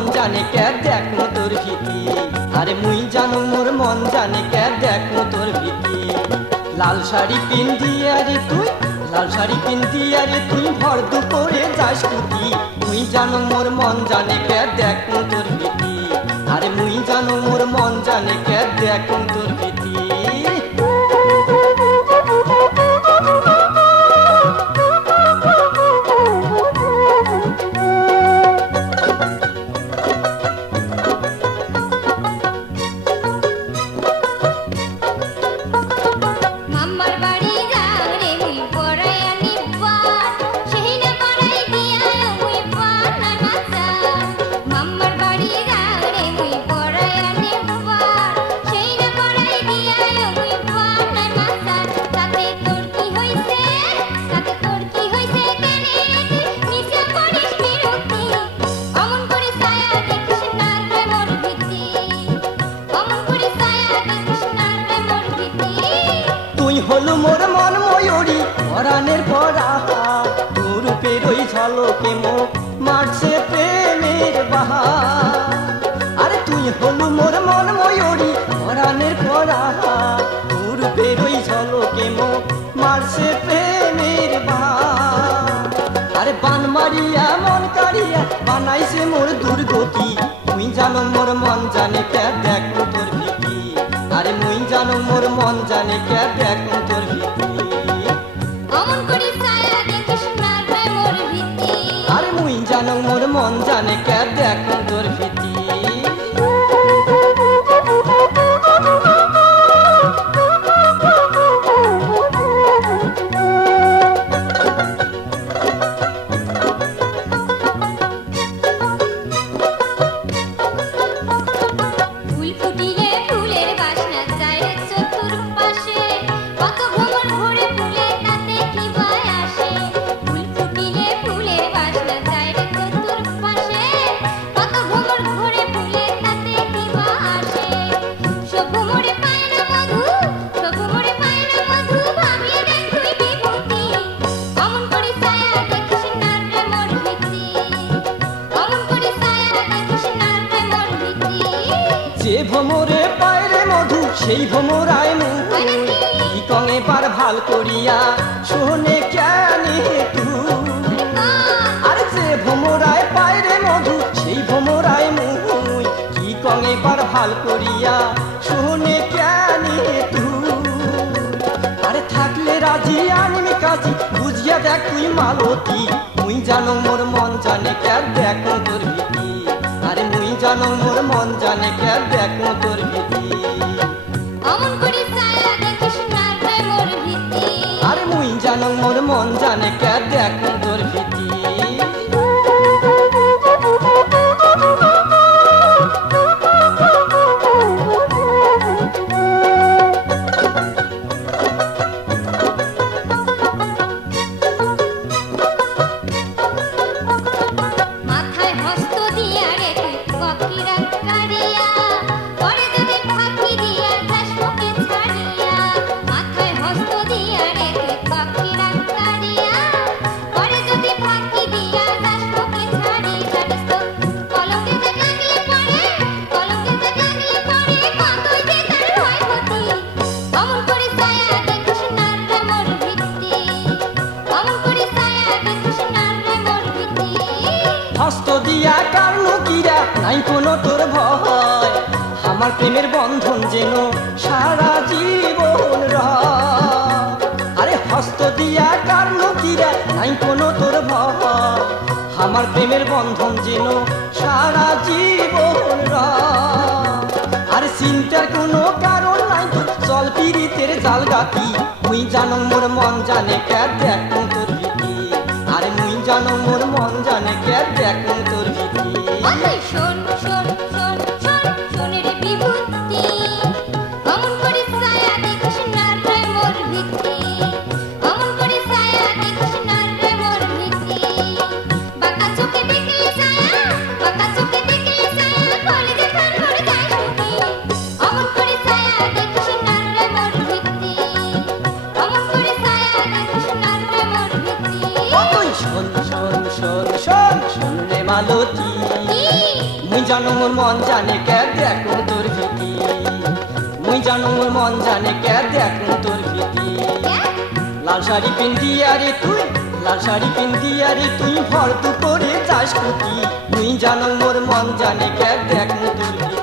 মন জানে কে দেখো তোর ভীতি আরে মুই জানো মোর মন জানে কে দেখো তোর ভীতি লাল শাড়ি পিন্দি আরে তুই লাল শাড়ি পিন্দি আরে তুই ভর দুপুরে যাস কুতি মুই জানো মোর মন জানে কে দেখো তোর ভীতি আরে মুই জানো মোর মন জানে কে দেখো তোর ভীতি হলু মোর মন ময়ূরী পরাণের পরা তোর রূপের ওই ঝলকে মুখ মারছে প্রেমের বাহার আরে তুই হলু মোর মন ময়ূরী পরাণের পরা তোর রূপের ওই ঝলকে মুখ মারছে প্রেমের বাহার আরে বান মারিয়া মন কাড়িয়া বানাইছে মোর দুর্গতি তুই জানো মোর মন জানে কে দেখো তোর ভীতি আরে মুই জানো মোর মন জানে কে দেখো তোর ভীতি অমন করি ছায়া দেখিস না রে মোর ভীতি আরে মুই জানো মোর মন জানে কে দেখো তোর ভীতি যে ভ্রমরে পায়রে মধু সেই ভ্রমরায় মুই কঙে বার ভাল করিয়া শোনে কেনে তুই আরে যে ভ্রমরায় পায়রে মধু সেই ভ্রমরায় মুই কি কঙে বার ভাল করিয়া শোনে কেনে তুই আরে থাকলে রাজি আনমি কাজী বুঝিয়া দেখ তুই মালতী মুই জানো মোর মন জানে কে দেখো তোর ভীতি আরে মুই জানো মোর মন জানে কে দেখো তোর ভীতি অমন করি ছায়া দেখিস না রে মোর ভীতি আরে মুই জানো মোর মন জানে কে দেখো তোর ভীতি হস্ত দিয়া কারণ কিরা নাই কোনো তোর ভয় আমার প্রেমের বন্ধন যেন সারা জীবন রয় আরে হস্ত দিয়া কারণ কিরা নাই কোনো তোর ভয় আমার প্রেমের বন্ধন যেন সারা জীবন রয় আর চিন্তার কোনো কারণ নাই তো চল পীড়িতের জাল গাতি মুই জানো মোর মন জানে কে দেখো তোর ভীতি আরে মুই জানো মোর মন জানে কে দেখো তোর ভীতি শোন শোন শোন শোন শোনের বিভূতি অমন করি ছায়া দেখিস না রে মোর ভীতি অমন করি ছায়া দেখিস না রে মোর ভীতি বাঁকা চোখে দেখলে ছায়া বাঁকা চোখে দেখলে ছায়া কলেজে প্রাণ ভরে যায় সুখী অমন করি ছায়া দেখিস না রে মোর ভীতি অমন করি ছায়া দেখিস না রে মোর ভীতি শোন শোন শোন শোন শোন রে মালতী মুই জানো মোর মন জানে কে দেখো তোর ভীতি মুই জানো মোর মন জানে কে দেখো তোর ভীতি লাল শাড়ি পিন্দিয়া রে তুই লাল শাড়ি পিন্দিয়া রে তুই ভর তু করে যাস কুতি মুই জানো মোর মন জানে কে দেখো তোর ভীতি